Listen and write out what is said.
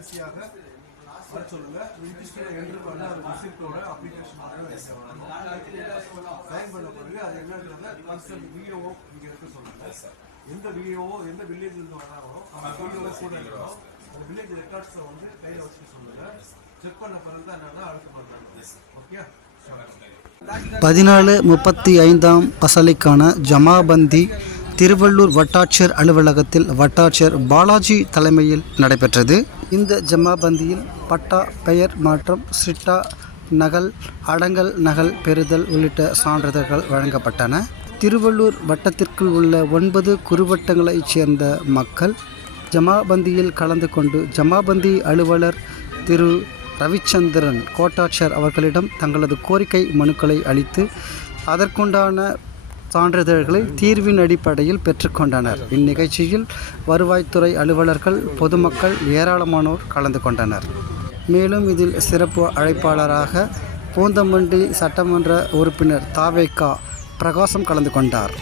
வரிசையாக வர சொல்லுங்க. ரிஜிஸ்டர் என்ட்ரு பண்ண அது ரிசிப்டோட அப்ளிகேஷன் சைன் பண்ண பிறகு அது என்னன்றத கன்சர்ன் விஓஓ இங்கே இருக்க சொல்லுங்க. எந்த விஓஓ எந்த வில்லேஜ்லேருந்து வராரோ அந்த விஓஓ கூட இருக்கணும். அந்த வில்லேஜ் ரெக்கார்ட்ஸை வந்து கையில் வச்சுக்க சொல்லுங்க. செக் பண்ண பிறகு தான் என்னன்னா அடுத்து பண்ணுறாங்க. ஓகே. 1435ஆம் பசலைக்கான ஜமாபந்தி திருவள்ளூர் வட்டாட்சியர் அலுவலகத்தில் வட்டாட்சியர் பாலாஜி தலைமையில் நடைபெற்றது. இந்த ஜமாபந்தியில் பட்டா, பெயர் மாற்றம், சிட்டா நகல், அடங்கல் நகல் பெறுதல் உள்ளிட்ட சான்றிதழ்கள் வழங்கப்பட்டன. திருவள்ளூர் வட்டத்திற்குள் உள்ள 9 குறுவட்டங்களைச் சேர்ந்த மக்கள் ஜமாபந்தியில் கலந்து கொண்டு ஜமாபந்தி அலுவலர் திரு ரவிச்சந்திரன் கோட்டாட்சியர் அவர்களிடம் தங்களது கோரிக்கை மனுக்களை அளித்து அதற்குண்டான சான்றிதழ்களை தீர்வின் அடிப்படையில் பெற்றுக்கொண்டனர். இந்நிகழ்ச்சியில் வருவாய்த்துறை அலுவலர்கள், பொதுமக்கள் ஏராளமானோர் கலந்து கொண்டனர். மேலும் இதில் சிறப்பு அழைப்பாளராக பூந்தமல்லி சட்டமன்ற உறுப்பினர் தாவேகா பிரகாசம் கலந்து கொண்டார்.